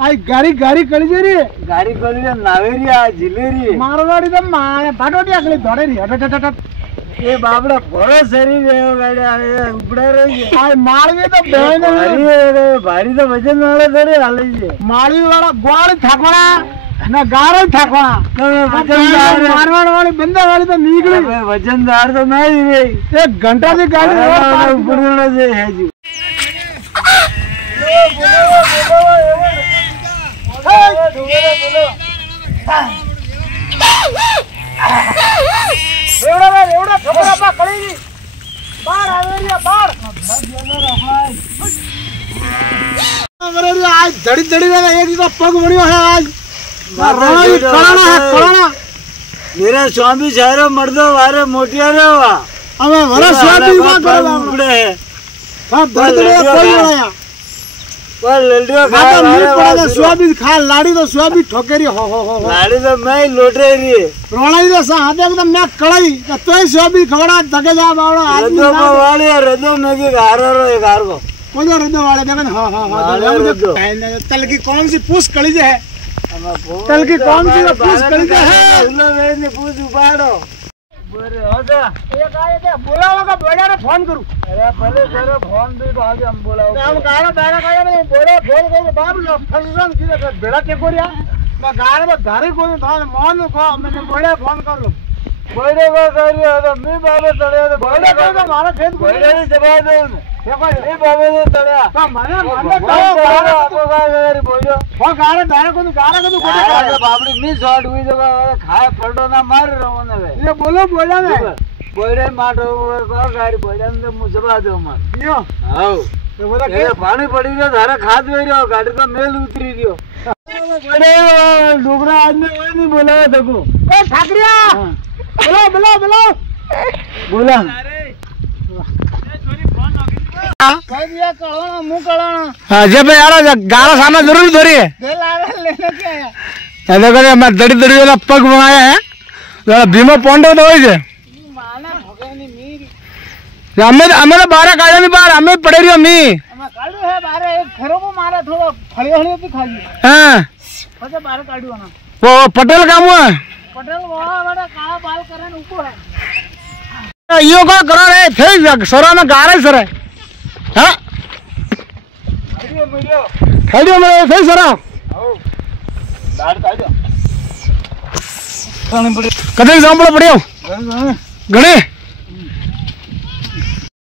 आई गाड़ी गाड़ी कड़ी जे रे गाड़ी करी रे नावेरी आ जिलेरी मारवाड़ी तो मारे भाटोटी आकली धोड़े री हट हट हट ये बाबड़ा भरो शरीर है गाड़ी आ उपड़े रही है आई मारवी तो बेन भारी तो वजन वाले थोड़े हाले छे मारवी वाला ग्वाल ठाकवा ना गारो ठाकवा वजनदार मारवाड़ वाली बंदा वाली तो निकली वजनदार तो नहीं रे 1 घंटा की गाड़ी और उपड़े से है जी एवढा ठोकरा बा कळी बाळ आवेरिया बाळ अरे आज धड़ी धड़ी में एक का पग बणियो है आज रोई कळाना है कळाना मेरा स्वामी सारे मर्दो वारे मोटिया रे वा हमें वरा स्वामी का करो उपड़े है सब धड़ी कोई आया पर लड्डू खा मारे पड़ा स्वामी खा लाड़ी तो स्वामी ठोकेरी हो लाड़ी तो मैं लोटे री रोणाई दे सा हाथे एकदम मैं कड़ाई तो तोय स्वामी खवड़ा धके जा बावड़ा आदमी रदो वाले रदो में के गारो रो गार को कोई रदो वाले देखन हां तल की कौन सी पूछ कड़ी है तल की कौन सी पूछ कड़ी है उल्ला वे ने पूछ उपाड़ो बोरे होजा एक आए दे बोलावा का बेड़ा रे फोन करू अरे भले करो फोन भी तो आज हम बोलाओ हम गाना बेड़ा का नहीं बोले फोन को बाप लो फंक्शन की लगा बेड़ा के कोरिया मैं गाने में गाड़ी को था मन को मैंने बेड़ा फोन कर लो बोले को करियो तो मैं बाबा तड़े तो बेड़ा को तो मारा खेत बोले ने जवाब दो देखो ये बाबा ने तड़या तो माने आपको का कर बोलो वो गाना बेड़ा को अरे बाबड़ी मी शॉट हुई तो खाए पलटो ना मार रहो ना वे ये बोलो बोला ना बोले माटो को गाड़ी बोले ने मुझबा दो मार यो हां तो बोला के पानी पड़ी रे धारा खाद वे रे गाड़ी तो मेल उतरी रियो बड़े डुबरा आदमी कोई नहीं बोला देखो ए ठाकरिया बोलो बोलो बोलो बोला कह दिया कळो मुंह कळो हां जे पे यार गारा सामने जरूर धरी है दे लावे लेने क्या है ये देखो मैं दड़ी दड़ी वाला पग बनाया है जरा भीमा पोंडो तो होई छे माने भगेनी मीरी हमें तो 12 काया नहीं बाहर हमें पड़े रियो मी हम काढू है बारे एक घरो को मारा थोड़ा फळी हळी भी खाली हां પછી બારે કાઢ્યો ના वो पटेल काम हुआ पटेल वाला बड़ा काला बाल करन ऊपर है यो को करो रे थे सरा में गारे सर हां आइयो मिलो खड़ियो में थे सरा आओ दाड़ काढो कदे जांबळो पड्यो घणे